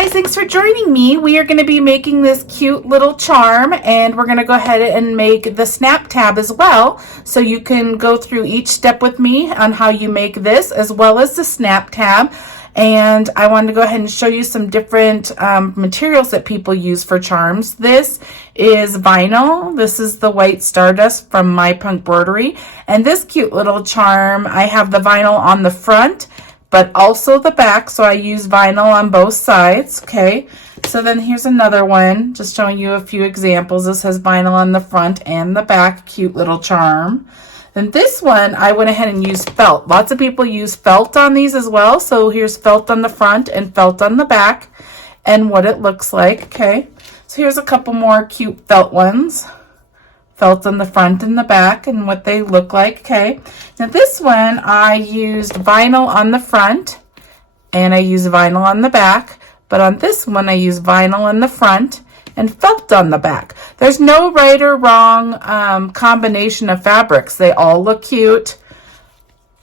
guys, thanks for joining me. We are going to be making this cute little charm, and we're going to go ahead and make the snap tab as well. So you can go through each step with me on how you make this as well as the snap tab. And I wanted to go ahead and show you some different materials that people use for charms. This is vinyl. This is the white stardust from my PUNKBROIDERY. And this cute little charm, I have the vinyl on the front, but also the back. So I use vinyl on both sides. Okay. So then here's another one, just showing you a few examples. This has vinyl on the front and the back. Cute little charm. Then this one, I went ahead and used felt. Lots of people use felt on these as well. So here's felt on the front and felt on the back and what it looks like. Okay, so here's a couple more cute felt ones. Felt on the front and the back and what they look like. Okay, now this one, I used vinyl on the front and I used vinyl on the back. But on this one, I used vinyl on the front and felt on the back. There's no right or wrong combination of fabrics. They all look cute,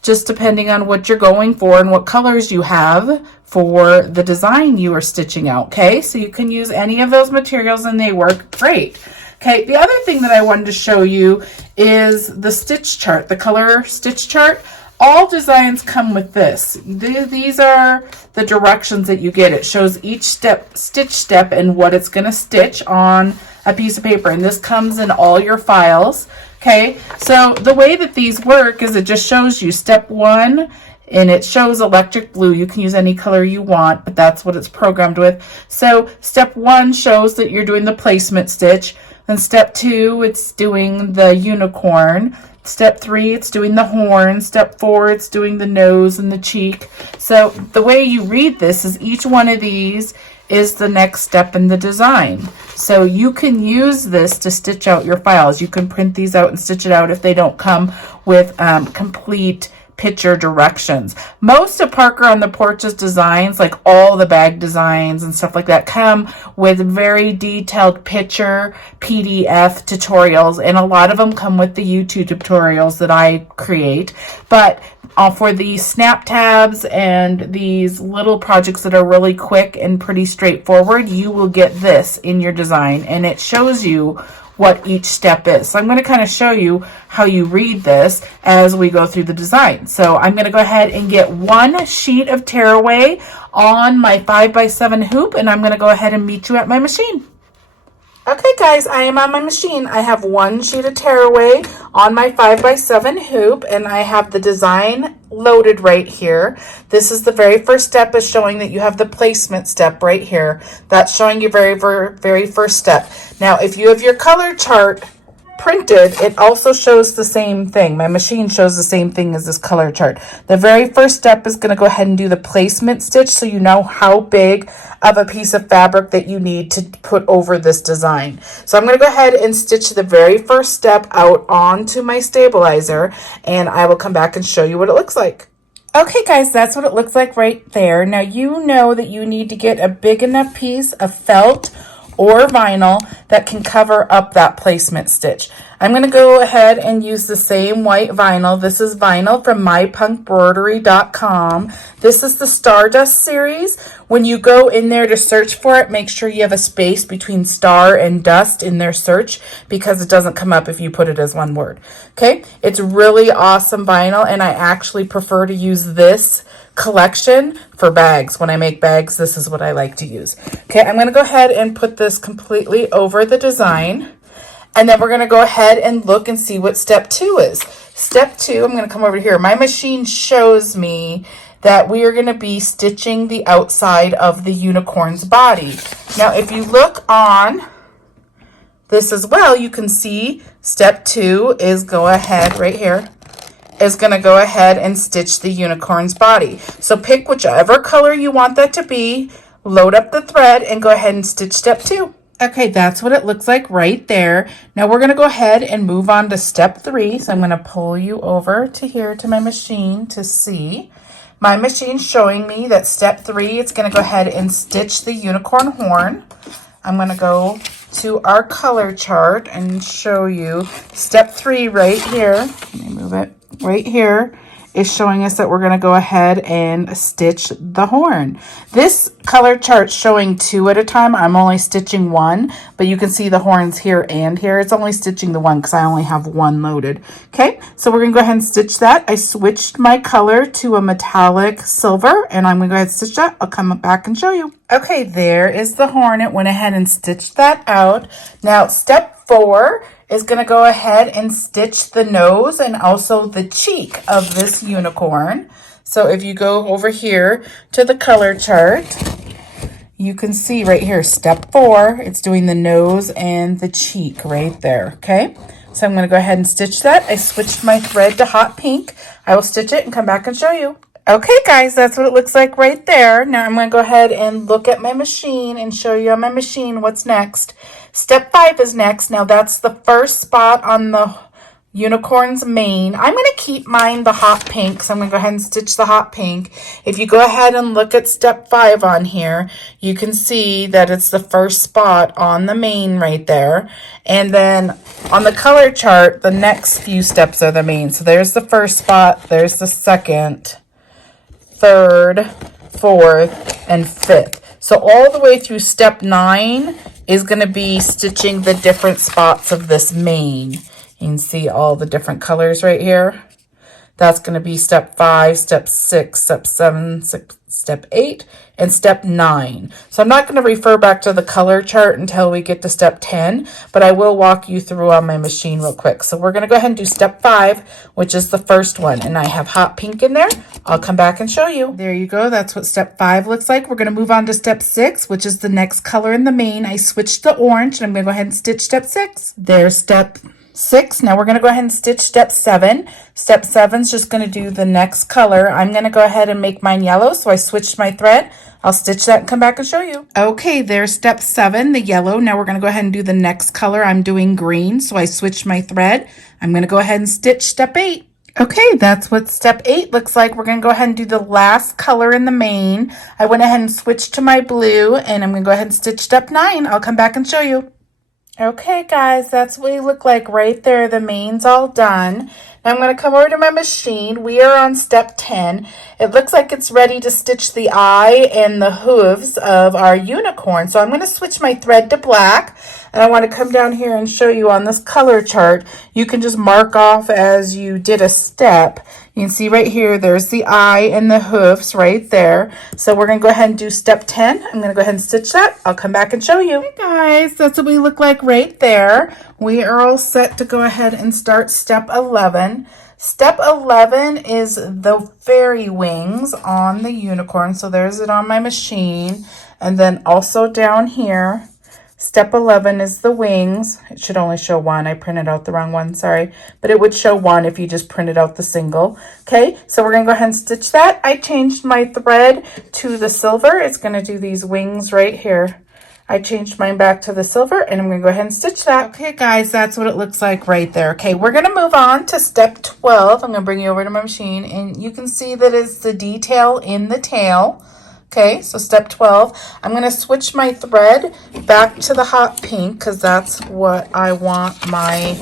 just depending on what you're going for and what colors you have for the design you are stitching out. Okay, so you can use any of those materials and they work great. Okay, the other thing that I wanted to show you is the stitch chart, the color stitch chart. All designs come with this. These are the directions that you get. It shows each stitch step and what it's going to stitch on a piece of paper. And this comes in all your files. Okay, so the way that these work is it just shows you step 1 and it shows electric blue. You can use any color you want, but that's what it's programmed with. So step 1 shows that you're doing the placement stitch. Then step 2, it's doing the unicorn. Step 3, it's doing the horn. Step 4, it's doing the nose and the cheek. So the way you read this is each one of these is the next step in the design. So you can use this to stitch out your files. You can print these out and stitch it out if they don't come with complete picture directions. Most of Parker on the Porch's designs, like all the bag designs and stuff like that, come with very detailed picture PDF tutorials, and a lot of them come with the YouTube tutorials that I create. But for the snap tabs and these little projects that are really quick and pretty straightforward, you will get this in your design, and it shows you what each step is. So I'm going to kind of show you how you read this as we go through the design. So I'm going to go ahead and get one sheet of tearaway on my 5x7 hoop, and I'm going to go ahead and meet you at my machine. Okay guys, I am on my machine. I have one sheet of tearaway on my 5x7 hoop, and I have the design loaded right here. This is the very first step, is showing that you have the placement step right here. That's showing you very first step. Now, if you have your color chart printed, it also shows the same thing. My machine shows the same thing as this color chart. The very first step is going to go ahead and do the placement stitch, so you know how big of a piece of fabric that you need to put over this design. So I'm going to go ahead and stitch the very first step out onto my stabilizer, and I will come back and show you what it looks like. Okay guys, that's what it looks like right there. Now you know that you need to get a big enough piece of felt or vinyl that can cover up that placement stitch. I'm going to go ahead and use the same white vinyl. This is vinyl from mypunkbroidery.com. This is the Stardust series. When you go in there to search for it, make sure you have a space between star and dust in their search, because it doesn't come up if you put it as one word. Okay, it's really awesome vinyl, and I actually prefer to use this collection for bags. When I make bags, this is what I like to use. Okay, I'm going to go ahead and put this completely over the design, and then we're going to go ahead and look and see what step 2 is. Step 2, I'm going to come over here. My machine shows me that we are going to be stitching the outside of the unicorn's body. Now, if you look on this as well, you can see step 2 is go ahead right here, is going to go ahead and stitch the unicorn's body. So pick whichever color you want that to be, load up the thread, and go ahead and stitch step 2. Okay, that's what it looks like right there. Now we're going to go ahead and move on to step 3. So I'm going to pull you over to here to my machine to see. My machine's showing me that step 3, it's going to go ahead and stitch the unicorn horn. I'm going to go to our color chart and show you step 3 right here. Let me move it. right here is showing us that we're going to go ahead and stitch the horn. This color chart's showing 2 at a time. I'm only stitching 1, but you can see the horns here and here. It's only stitching the 1 because I only have 1 loaded. Okay, so we're going to go ahead and stitch that. I switched my color to a metallic silver, and I'm going to go ahead and stitch that. I'll come back and show you. Okay, there is the horn. It went ahead and stitched that out. Now, step 4 is going to go ahead and stitch the nose and also the cheek of this unicorn. So if you go over here to the color chart, you can see right here, step 4, it's doing the nose and the cheek right there, okay? So I'm going to go ahead and stitch that. I switched my thread to hot pink. I will stitch it and come back and show you. Okay, guys, that's what it looks like right there. Now I'm going to go ahead and look at my machine and show you on my machine what's next. Step 5 is next. Now that's the first spot on the unicorn's mane. I'm going to keep mine the hot pink, so I'm going to go ahead and stitch the hot pink. If you go ahead and look at step 5 on here, you can see that it's the first spot on the mane right there. And then on the color chart, the next few steps are the mane. So there's the first spot, there's the second, third, fourth, and fifth. So all the way through step 9 is going to be stitching the different spots of this mane. You can see all the different colors right here. That's going to be step 5, step 6, step 7, step 8, and step 9. So I'm not going to refer back to the color chart until we get to step 10, but I will walk you through on my machine real quick. So we're going to go ahead and do step 5, which is the first one, and I have hot pink in there. I'll come back and show you. There you go. That's what step 5 looks like. We're going to move on to step 6, which is the next color in the mane. I switched to orange, and I'm going to go ahead and stitch step 6. There's step 6. Now we're going to go ahead and stitch step 7. Step 7 is just going to do the next color. I'm going to go ahead and make mine yellow, so I switched my thread. I'll stitch that and come back and show you. Okay, there's step 7, the yellow. Now we're going to go ahead and do the next color. I'm doing green, so I switched my thread. I'm going to go ahead and stitch step 8. Okay, that's what step 8 looks like. We're going to go ahead and do the last color in the mane. I went ahead and switched to my blue, and I'm going to go ahead and stitch step 9. I'll come back and show you. Okay, guys, that's what we look like right there. The mane's all done. Now I'm going to come over to my machine. We are on step 10. It looks like it's ready to stitch the eye and the hooves of our unicorn. So I'm going to switch my thread to black. And I want to come down here and show you on this color chart. You can just mark off as you did a step. You can see right here, there's the eye and the hoofs right there. So we're going to go ahead and do step 10. I'm going to go ahead and stitch that. I'll come back and show you. Hey guys, that's what we look like right there. We are all set to go ahead and start step 11. Step 11 is the fairy wings on the unicorn. So there's it on my machine. And then also down here, step 11 is the wings. It should only show 1. I printed out the wrong one, sorry. But it would show 1 if you just printed out the single. Okay, so we're going to go ahead and stitch that. I changed my thread to the silver. It's going to do these wings right here. I changed mine back to the silver, and I'm going to go ahead and stitch that. Okay, guys, that's what it looks like right there. Okay, we're going to move on to step 12. I'm going to bring you over to my machine, and you can see that it's the detail in the tail. Okay, so step 12, I'm going to switch my thread back to the hot pink because that's what I want my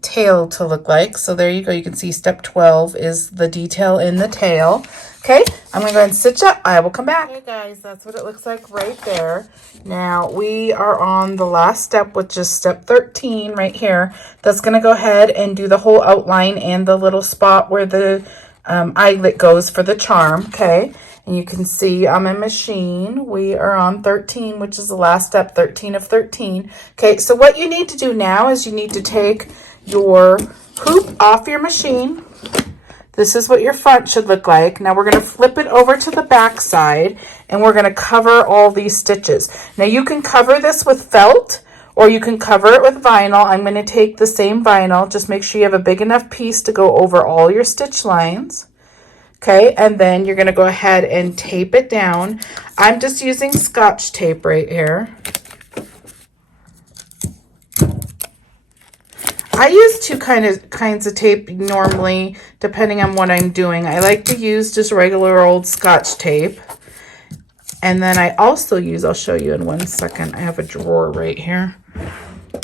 tail to look like. So there you go. You can see step 12 is the detail in the tail. Okay, I'm going to go ahead and stitch it. I will come back. Okay, guys, that's what it looks like right there. Now, we are on the last step, which is step 13 right here. That's going to go ahead and do the whole outline and the little spot where the eyelet goes for the charm. Okay. And you can see on my machine, we are on 13, which is the last step, 13 of 13. Okay, so what you need to do now is you need to take your hoop off your machine. This is what your front should look like. Now we're going to flip it over to the back side, and we're going to cover all these stitches. Now you can cover this with felt, or you can cover it with vinyl. I'm going to take the same vinyl. Just make sure you have a big enough piece to go over all your stitch lines. Okay, and then you're going to go ahead and tape it down. I'm just using Scotch tape right here. I use two kinds of tape normally, depending on what I'm doing. I like to use just regular old Scotch tape. And then I also use, I'll show you in 1 second, I have a drawer right here.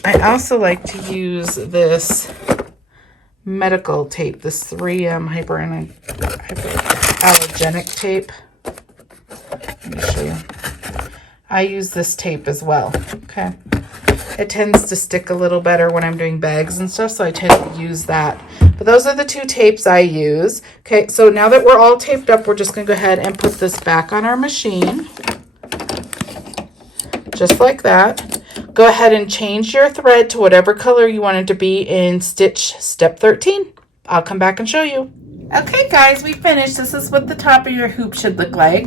I also like to use this medical tape, this 3M hypoallergenic tape. Let me show you. I use this tape as well, okay? It tends to stick a little better when I'm doing bags and stuff, so I tend to use that. But those are the 2 tapes I use. Okay, so now that we're all taped up, we're just gonna go ahead and put this back on our machine. Just like that. Go ahead and change your thread to whatever color you want it to be in stitch step 13. I'll come back and show you. Okay guys, we finished. This is what the top of your hoop should look like.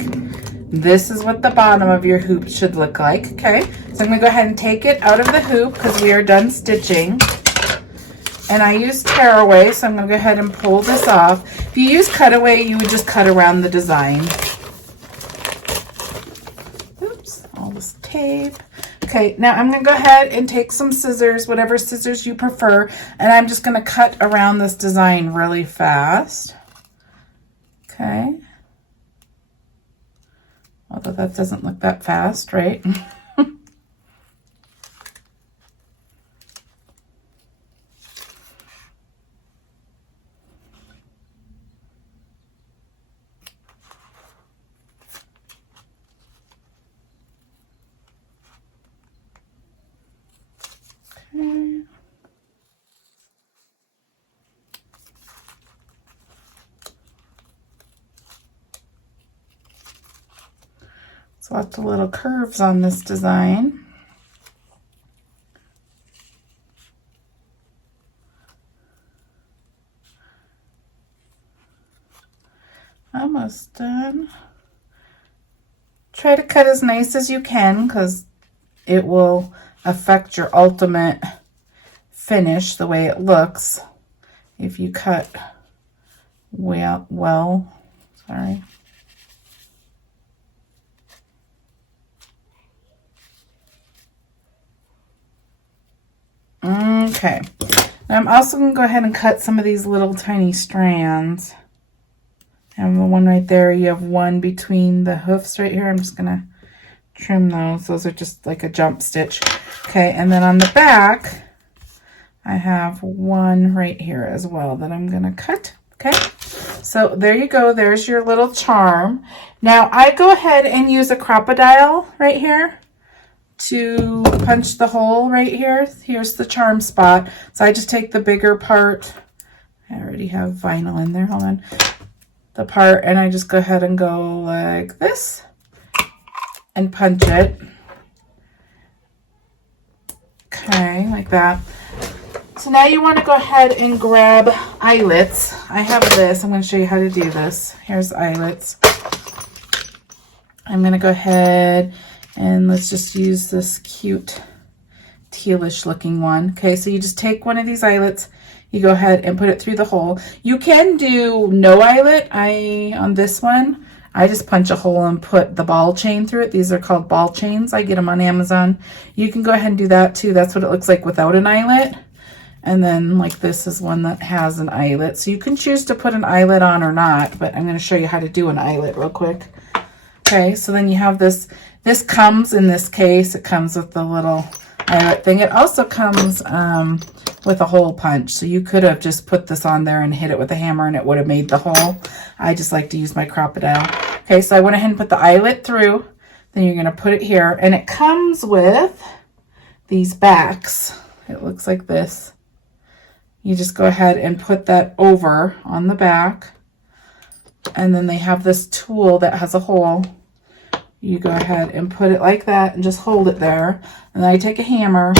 This is what the bottom of your hoop should look like, okay? So I'm gonna go ahead and take it out of the hoop because we are done stitching. And I use tearaway, so I'm gonna go ahead and pull this off. If you use cutaway, you would just cut around the design. Oops, all this tape. Okay, now I'm gonna go ahead and take some scissors, whatever scissors you prefer, and I'm just gonna cut around this design really fast. Okay. Although that doesn't look that fast, right? Okay. So lots of little curves on this design. Almost done. Try to cut as nice as you can because it will affect your ultimate finish, the way it looks, if you cut well, sorry. Okay, now I'm also going to go ahead and cut some of these little tiny strands. And the one right there, you have one between the hoofs right here. I'm just going to trim those. Those are just like a jump stitch. Okay, and then on the back, I have one right here as well that I'm going to cut. Okay, so there you go. There's your little charm. Now I go ahead and use a crocodile right here to punch the hole right here. Here's the charm spot. So I just take the bigger part. I already have vinyl in there. Hold on. The part, and I just go ahead and go like this and punch it. Okay, like that. So now you want to go ahead and grab eyelets. I have this. I'm going to show you how to do this. Here's eyelets. I'm going to go ahead and let's just use this cute tealish looking one. Okay, so you just take one of these eyelets, you go ahead and put it through the hole. You can do no eyelet. On this one, I just punch a hole and put the ball chain through it. These are called ball chains. I get them on Amazon. You can go ahead and do that too. That's what it looks like without an eyelet. And then like this is one that has an eyelet. So you can choose to put an eyelet on or not, but I'm going to show you how to do an eyelet real quick. Okay, so then you have this. This comes in this case. It comes with the little eyelet thing. It also comes with a hole punch. So you could have just put this on there and hit it with a hammer and it would have made the hole. I just like to use my crocodile. Okay, so I went ahead and put the eyelet through. Then you're going to put it here. And it comes with these backs. It looks like this. You just go ahead and put that over on the back. And then they have this tool that has a hole. You go ahead and put it like that and just hold it there. And then I take a hammer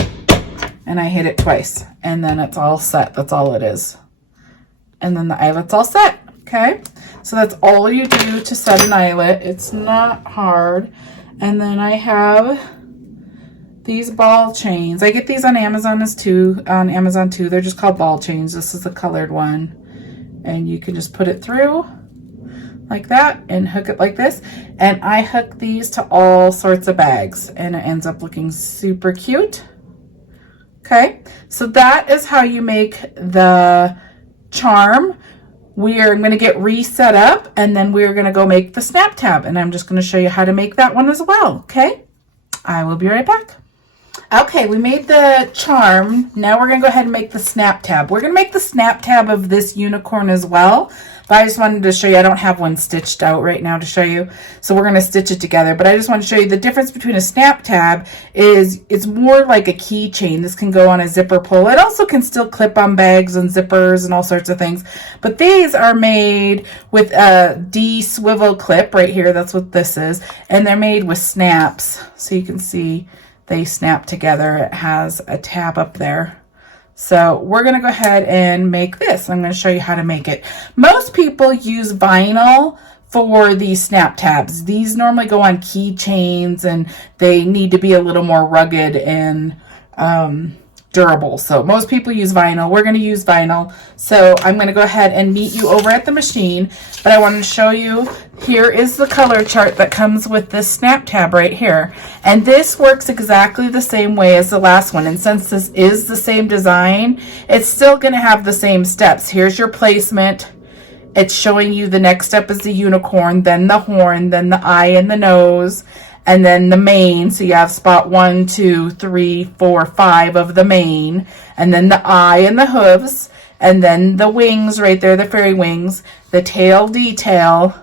and I hit it twice. And then it's all set. That's all it is. And then the eyelet's all set. Okay? So that's all you do to set an eyelet. It's not hard. And then I have these ball chains. I get these on Amazon too. They're just called ball chains. This is the colored one. And you can just put it through like that and hook it like this. And I hook these to all sorts of bags and it ends up looking super cute. Okay, so that is how you make the charm. I'm going to get reset up and then we're going to go make the snap tab, and I'm just going to show you how to make that one as well. Okay, I will be right back. Okay, we made the charm. Now we're going to go ahead and make the snap tab. We're going to make the snap tab of this unicorn as well. But I just wanted to show you, I don't have one stitched out right now to show you. So we're going to stitch it together. But I just want to show you the difference between a snap tab is it's more like a keychain. This can go on a zipper pull. It also can still clip on bags and zippers and all sorts of things. But these are made with a D swivel clip right here. That's what this is. And they're made with snaps. So you can see they snap together. It has a tab up there. So we're going to go ahead and make this. I'm going to show you how to make it. Most people use vinyl for these snap tabs. These normally go on keychains and they need to be a little more rugged and durable. So most people use vinyl. We're going to use vinyl. So I'm going to go ahead and meet you over at the machine. But I want to show you, here is the color chart that comes with this snap tab right here. And this works exactly the same way as the last one. And since this is the same design, it's still going to have the same steps. Here's your placement. It's showing you the next step is the unicorn, then the horn, then the eye and the nose, and then the mane. So you have spot 1, 2, 3, 4, 5 of the mane, and then the eye and the hooves, and then the wings right there, the fairy wings, the tail detail,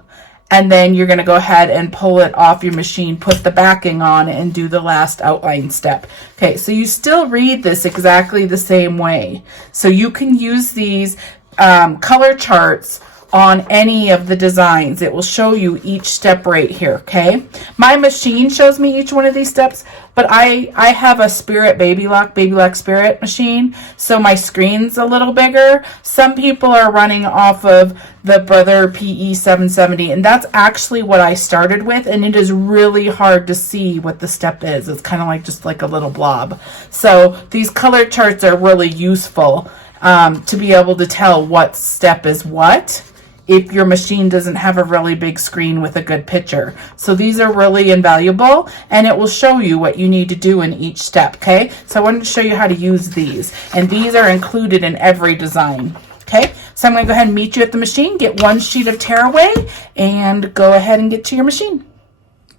and then you're going to go ahead and pull it off your machine, put the backing on, and do the last outline step. Okay, so you still read this exactly the same way. So you can use these color charts on any of the designs. It will show you each step right here, okay? My machine shows me each one of these steps, but I have a Spirit Baby Lock Spirit machine, so my screen's a little bigger. Some people are running off of the Brother PE 770, and that's actually what I started with, and it is really hard to see what the step is. It's kind of like just like a little blob. So these color charts are really useful to be able to tell what step is what, if your machine doesn't have a really big screen with a good picture. So these are really invaluable, and it will show you what you need to do in each step, okay? So I wanted to show you how to use these, and these are included in every design, okay? So I'm going to go ahead and meet you at the machine, get one sheet of tearaway, and go ahead and get to your machine.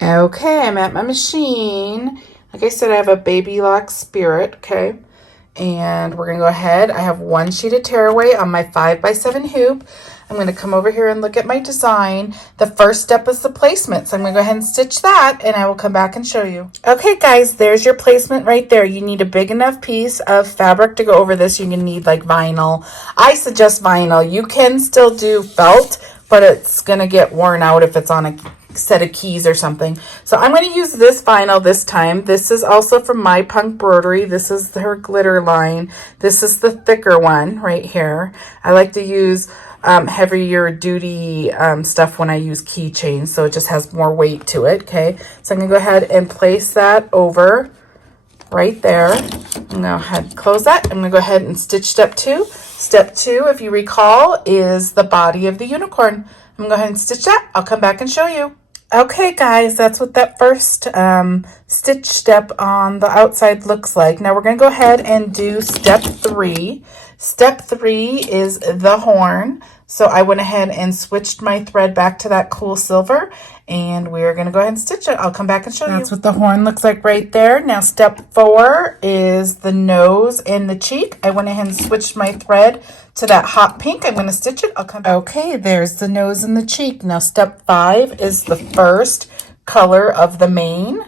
Okay, I'm at my machine. Like I said, I have a Baby Lock Spirit, okay? And we're going to go ahead. I have one sheet of tearaway on my 5x7 hoop. I'm going to come over here and look at my design. The first step is the placement. So I'm going to go ahead and stitch that, and I will come back and show you. Okay, guys, there's your placement right there. You need a big enough piece of fabric to go over this. You're going to need like vinyl. I suggest vinyl. You can still do felt, but it's going to get worn out if it's on a set of keys or something. So I'm going to use this vinyl this time. This is also from my PUNKBROIDERY. This is her glitter line. This is the thicker one right here. I like to use heavier duty stuff when I use keychains, so it just has more weight to it. Okay, so I'm gonna go ahead and place that over right there. I'm gonna go ahead and close that. I'm gonna go ahead and stitch step 2. Step 2, if you recall, is the body of the unicorn. I'm gonna go ahead and stitch that. I'll come back and show you. Okay, guys, that's what that first stitch step on the outside looks like. Now we're going to go ahead and do step 3. Step 3 is the horn. So I went ahead and switched my thread back to that cool silver, and we're going to go ahead and stitch it. I'll come back and show you. That's what the horn looks like right there. Now step 4 is the nose and the cheek. I went ahead and switched my thread to that hot pink. I'm going to stitch it. I'll come back. Okay, there's the nose and the cheek. Now step 5 is the first color of the mane,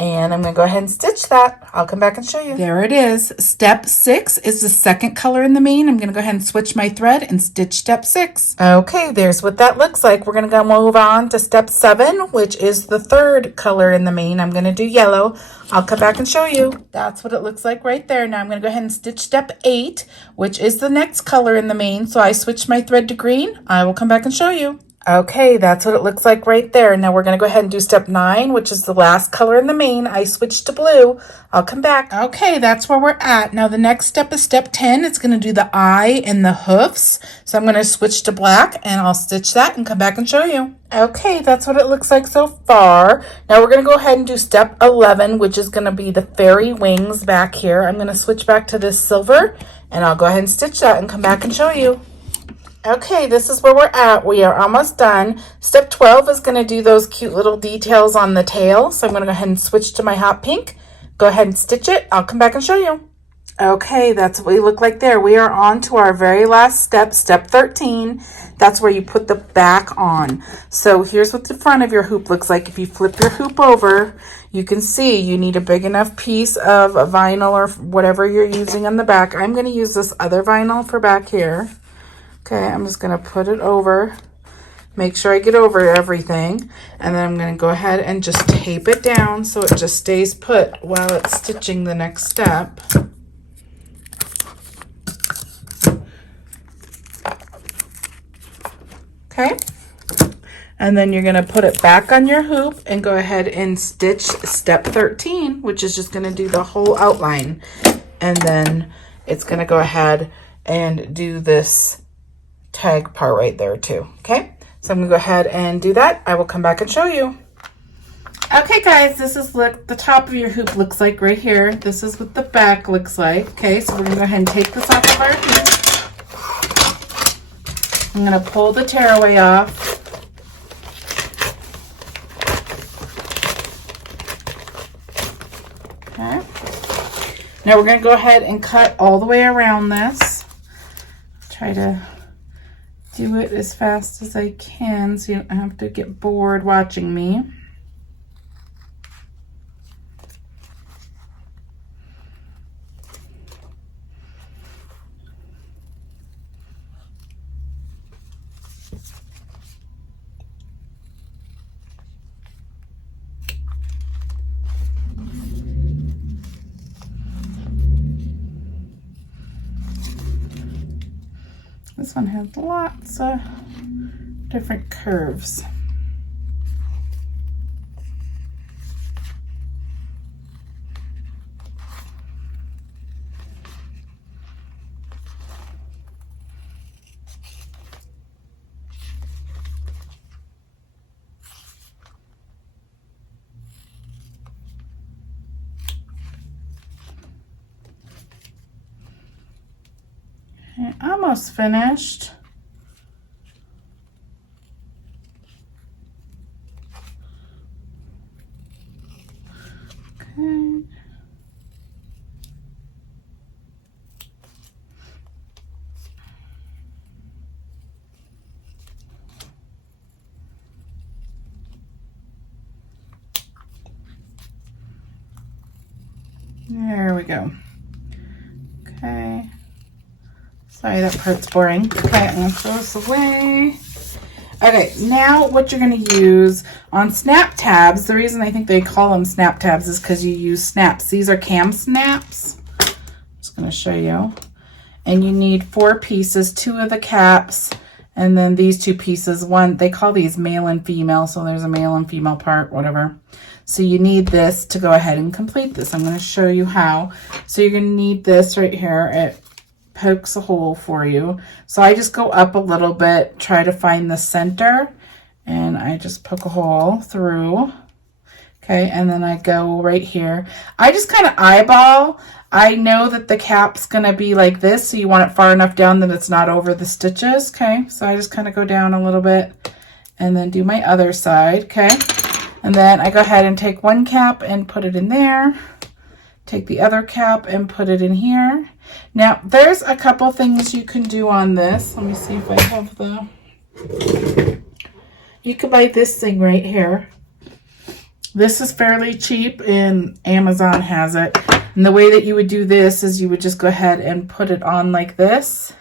and I'm going to go ahead and stitch that. I'll come back and show you. There it is. Step 6 is the second color in the mane. I'm going to go ahead and switch my thread and stitch step 6. Okay, there's what that looks like. We're going to move on to step 7, which is the third color in the mane. I'm going to do yellow. I'll come back and show you. That's what it looks like right there. Now I'm going to go ahead and stitch step 8, which is the next color in the mane. So I switched my thread to green. I will come back and show you. Okay, that's what it looks like right there. Now we're going to go ahead and do step 9, which is the last color in the mane. I switched to blue. I'll come back. Okay, that's where we're at. Now the next step is step 10. It's going to do the eye and the hoofs. So I'm going to switch to black, and I'll stitch that and come back and show you. Okay, that's what it looks like so far. Now we're going to go ahead and do step 11, which is going to be the fairy wings back here. I'm going to switch back to this silver, and I'll go ahead and stitch that and come back and show you. Okay, this is where we're at. We are almost done. Step 12 is going to do those cute little details on the tail. So I'm going to go ahead and switch to my hot pink, go ahead and stitch it. I'll come back and show you. Okay, that's what we look like there. We are on to our very last step, step 13. That's where you put the back on. So here's what the front of your hoop looks like. If you flip your hoop over, you can see you need a big enough piece of vinyl or whatever you're using on the back. I'm going to use this other vinyl for back here. Okay, I'm just going to put it over. Make sure I get over everything. And then I'm going to go ahead and just tape it down so it just stays put while it's stitching the next step. Okay, and then you're going to put it back on your hoop and go ahead and stitch step 13, which is just going to do the whole outline. And then it's going to go ahead and do this tag part right there too. Okay, so I'm going to go ahead and do that. I will come back and show you. Okay guys, this is what the top of your hoop looks like right here. This is what the back looks like. Okay, so we're going to go ahead and take this off of our hoop. I'm going to pull the tearaway off. Okay. Now we're going to go ahead and cut all the way around this. Try to do it as fast as I can so you don't have to get bored watching me. This one has lots of different curves. Almost finished. Okay. There we go. Okay. Sorry, that part's boring. Okay, I'm going to throw this away. Okay, now what you're going to use on snap tabs, the reason I think they call them snap tabs is because you use snaps. These are cam snaps. I'm just going to show you. And you need 4 pieces, 2 of the caps, and then these 2 pieces. One, they call these male and female, so there's a male and female part, whatever. So you need this to go ahead and complete this. I'm going to show you how. So you're going to need this right here. It pokes a hole for you. So I just go up a little bit, try to find the center, and I just poke a hole through. Okay, and then I go right here. I just kind of eyeball. I know that the cap's gonna be like this, so you want it far enough down that it's not over the stitches. Okay, so I just kind of go down a little bit and then do my other side. Okay, and then I go ahead and take one cap and put it in there. Take the other cap and put it in here. Now, there's a couple things you can do on this. Let me see if I have the... You could buy this thing right here. This is fairly cheap and Amazon has it. And the way that you would do this is you would just go ahead and put it on like this.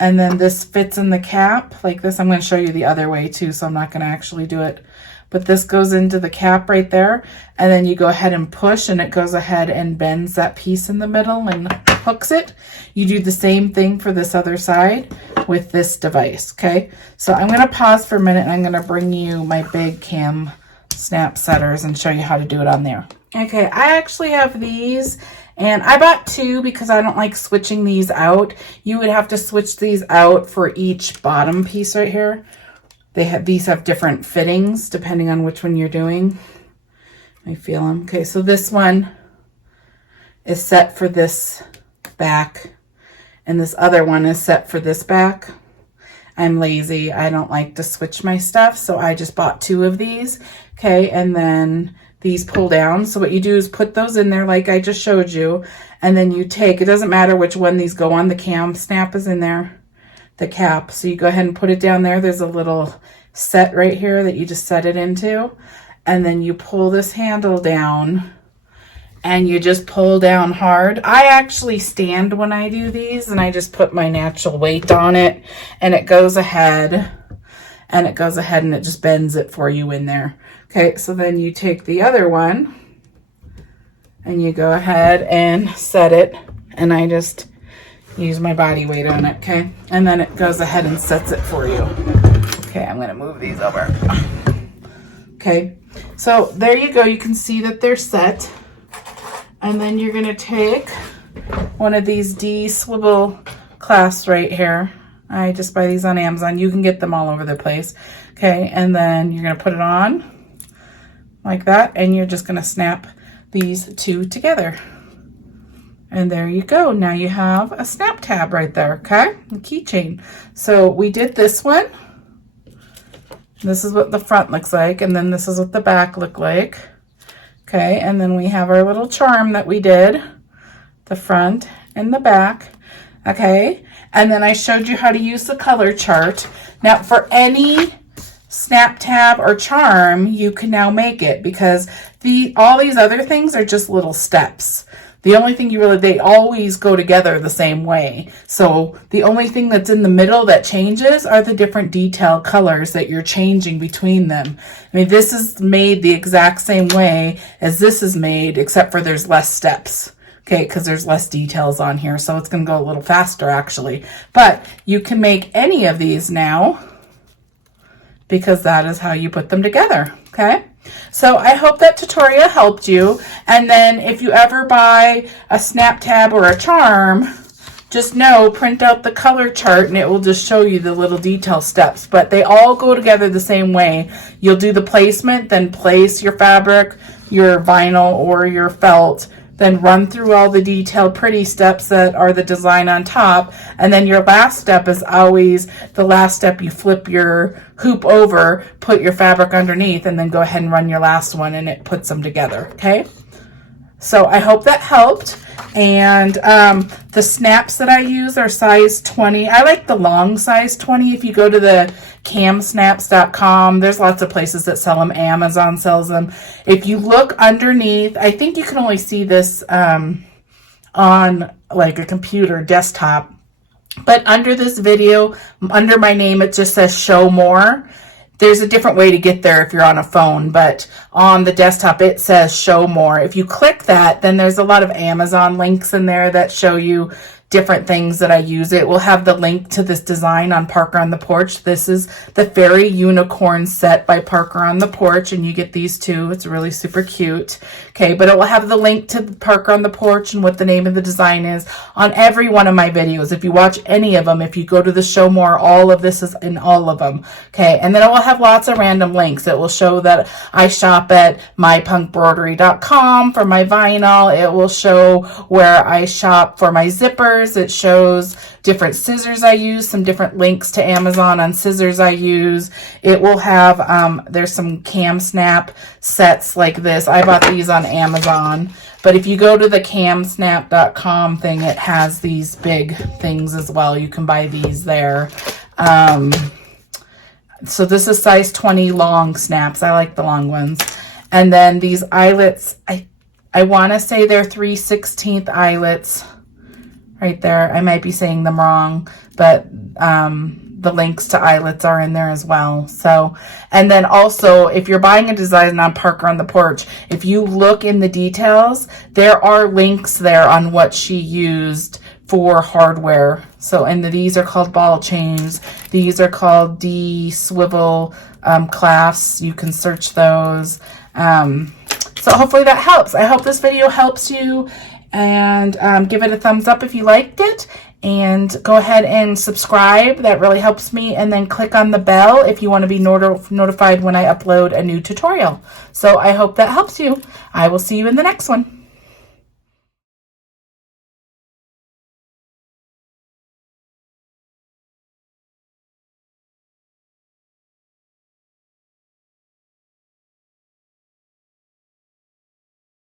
And then this fits in the cap like this. I'm going to show you the other way too, so I'm not going to actually do it. But this goes into the cap right there, and then you go ahead and push, and it goes ahead and bends that piece in the middle and hooks it. You do the same thing for this other side with this device, okay? So I'm going to pause for a minute, and I'm going to bring you my big cam snap setters and show you how to do it on there. Okay, I actually have these, and I bought 2 because I don't like switching these out. You would have to switch these out for each bottom piece right here. These have different fittings depending on which one you're doing. I feel them. Okay, so this one is set for this back, and this other one is set for this back. I'm lazy. I don't like to switch my stuff, so I just bought 2 of these. Okay, and then these pull down. So what you do is put those in there like I just showed you, and then you take, it doesn't matter which one these go on, the cam snap is in there, the cap. So you go ahead and put it down there. There's a little set right here that you just set it into, and then you pull this handle down and you just pull down hard. I actually stand when I do these, and I just put my natural weight on it, and it goes ahead and it just bends it for you in there. Okay, so then you take the other one and you go ahead and set it, and I just use my body weight on it, okay? And then it goes ahead and sets it for you. Okay, I'm gonna move these over. Okay, so there you go. You can see that they're set. And then you're gonna take one of these D swivel clasps right here. I just buy these on Amazon. You can get them all over the place. Okay, and then you're gonna put it on like that, and you're just gonna snap these two together. And there you go. Now you have a snap tab right there, okay? A keychain. So we did this one. This is what the front looks like, and then this is what the back looked like. Okay, and then we have our little charm that we did, the front and the back. Okay, and then I showed you how to use the color chart. Now for any snap tab or charm, you can now make it, because all these other things are just little steps. The only thing they always go together the same way. So the only thing that's in the middle that changes are the different detail colors that you're changing between them. I mean, this is made the exact same way as this is made, except for there's less steps. Okay, because there's less details on here, so it's going to go a little faster actually. But you can make any of these now, because that is how you put them together, okay? So I hope that tutorial helped you. And then if you ever buy a snap tab or a charm, just know, print out the color chart and it will just show you the little detail steps. But they all go together the same way. You'll do the placement, then place your fabric, your vinyl or your felt, then run through all the detailed pretty steps that are the design on top, and then your last step is always the last step. You flip your hoop over, put your fabric underneath, and then go ahead and run your last one, and it puts them together, okay? So I hope that helped. And the snaps that I use are size 20. I like the long size 20. If you go to the camsnaps.com, there's lots of places that sell them. Amazon sells them. If you look underneath, I think you can only see this on like a computer desktop, but under this video, under my name, it just says show more. There's a different way to get there if you're on a phone, but on the desktop it says show more. If you click that, then there's a lot of Amazon links in there that show you different things that I use. It will have the link to this design on Parker on the Porch. This is the Fairy Unicorn set by Parker on the Porch, and you get these two. It's really super cute. Okay, but it will have the link to Parker on the Porch and what the name of the design is on every one of my videos. If you watch any of them, if you go to the show more, all of this is in all of them. Okay, and then it will have lots of random links. It will show that I shop at mypunkbroidery.com for my vinyl. It will show where I shop for my zippers. It shows different scissors I use, some different links to Amazon on scissors I use. It will have, there's some cam snap sets like this. I bought these on Amazon, but if you go to the camsnap.com thing, it has these big things as well. You can buy these there. So this is size 20 long snaps. I like the long ones. And then these eyelets, I want to say they're 3/16 eyelets. Right there. I might be saying them wrong, but the links to eyelets are in there as well. So, and then also, if you're buying a design on Parker on the Porch, if you look in the details, there are links there on what she used for hardware. So, and these are called ball chains. These are called D-swivel clasps. You can search those. So hopefully that helps. I hope this video helps you. And give it a thumbs up if you liked it, and go ahead and subscribe. That really helps me. And then click on the bell if you want to be notified when I upload a new tutorial. So I hope that helps you. I will see you in the next one.